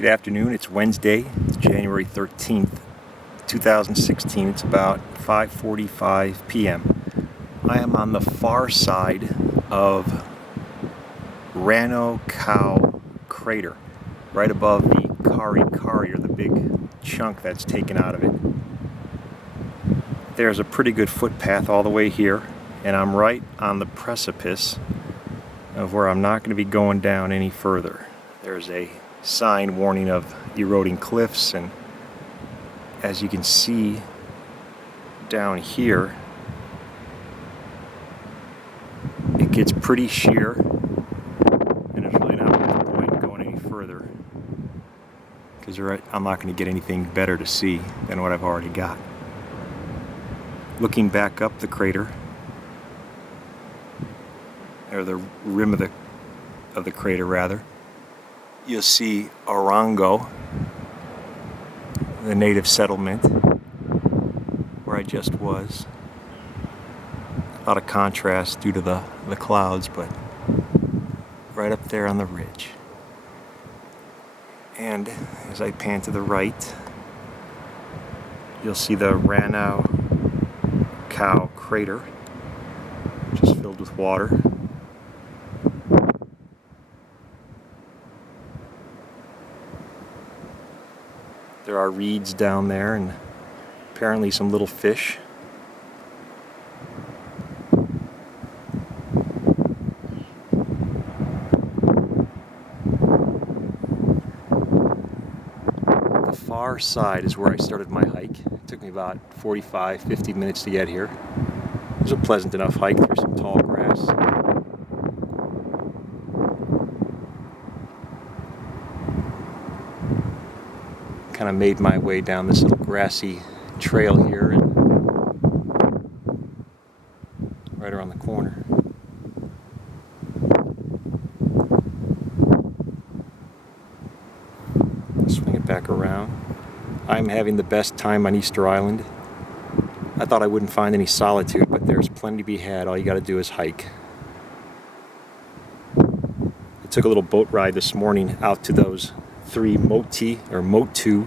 Good afternoon. It's Wednesday, January 13th, 2016. It's about 5:45 p.m. I am on the far side of Rannoch Cow Crater, right above the Kari Kari, or the big chunk that's taken out of it. There's a pretty good footpath all the way here, and I'm right on the precipice of where I'm not going to be going down any further. There's a sign warning of eroding cliffs, and as you can see down here, it gets pretty sheer, and there's really not much point in going any further because I'm not going to get anything better to see than what I've already got. Looking back up the crater, or the rim of the crater rather, you'll see Orongo, the native settlement where I just was. A lot of contrast due to the clouds, but right up there on the ridge. And as I pan to the right, you'll see the Rannoch Cow Crater, which is filled with water. There are reeds down there and apparently some little fish. The far side is where I started my hike. It took me about 45-50 minutes to get here. It was a pleasant enough hike through some tall grass. Kind of made my way down this little grassy trail here, and right around the corner. Swing it back around. I'm having the best time on Easter Island. I thought I wouldn't find any solitude, but there's plenty to be had. All you got to do is hike. I took a little boat ride this morning out to those 3 Motu,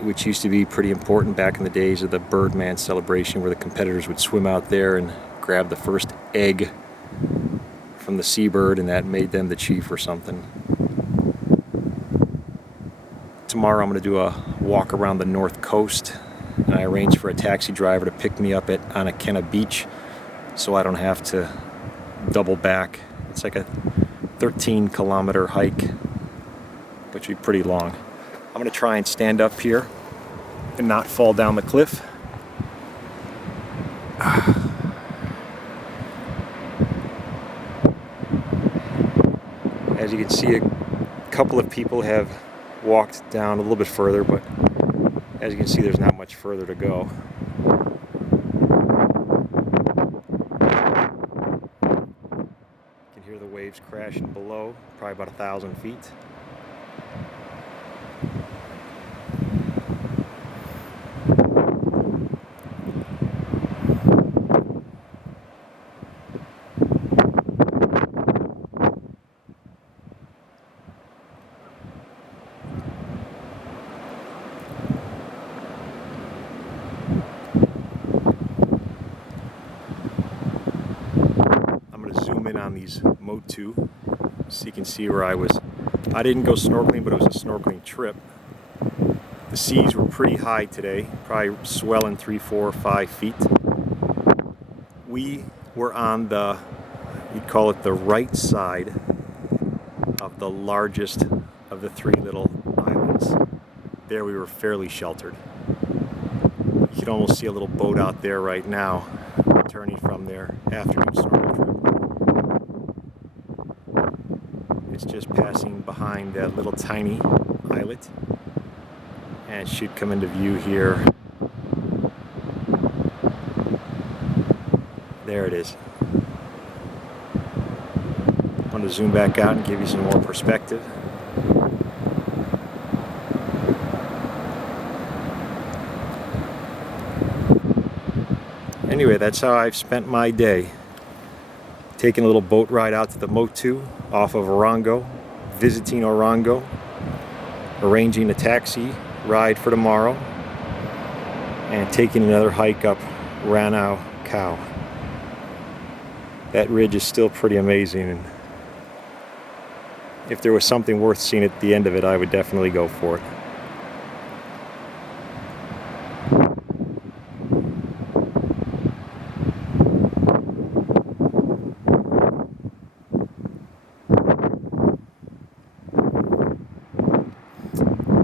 which used to be pretty important back in the days of the Birdman celebration, where the competitors would swim out there and grab the first egg from the seabird, and that made them the chief or something. Tomorrow I'm going to do a walk around the north coast, and I arranged for a taxi driver to pick me up at Anakena Beach so I don't have to double back. It's like a 13-kilometer hike, which would be pretty long. I'm going to try and stand up here and not fall down the cliff. As you can see, a couple of people have walked down a little bit further, but as you can see, there's not much further to go. You can hear the waves crashing below, probably about 1,000 feet. Zoom in on these Motu so you can see where I was. I didn't go snorkeling, but it was a snorkeling trip. The seas were pretty high today, probably swelling 3, 4, 5 feet. We were on the, you'd call it the right side of the largest of the 3 little islands. There we were fairly sheltered. You can almost see a little boat out there right now, returning from their afternoon snorkel trip. It's just passing behind that little tiny islet, and it should come into view here. There it is. I'm going to zoom back out and give you some more perspective. Anyway, that's how I've spent my day. Taking a little boat ride out to the Motu off of Orongo, visiting Orongo, arranging a taxi ride for tomorrow, and taking another hike up Ranau Cow. That ridge is still pretty amazing, and if there was something worth seeing at the end of it, I would definitely go for it.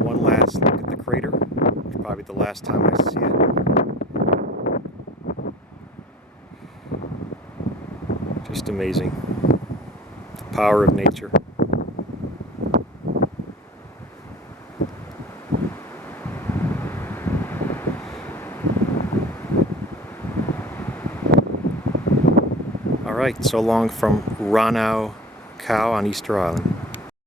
One last look at the crater. It's probably the last time I see it. Just amazing. The power of nature. Alright, so long from Ranau Cow on Easter Island.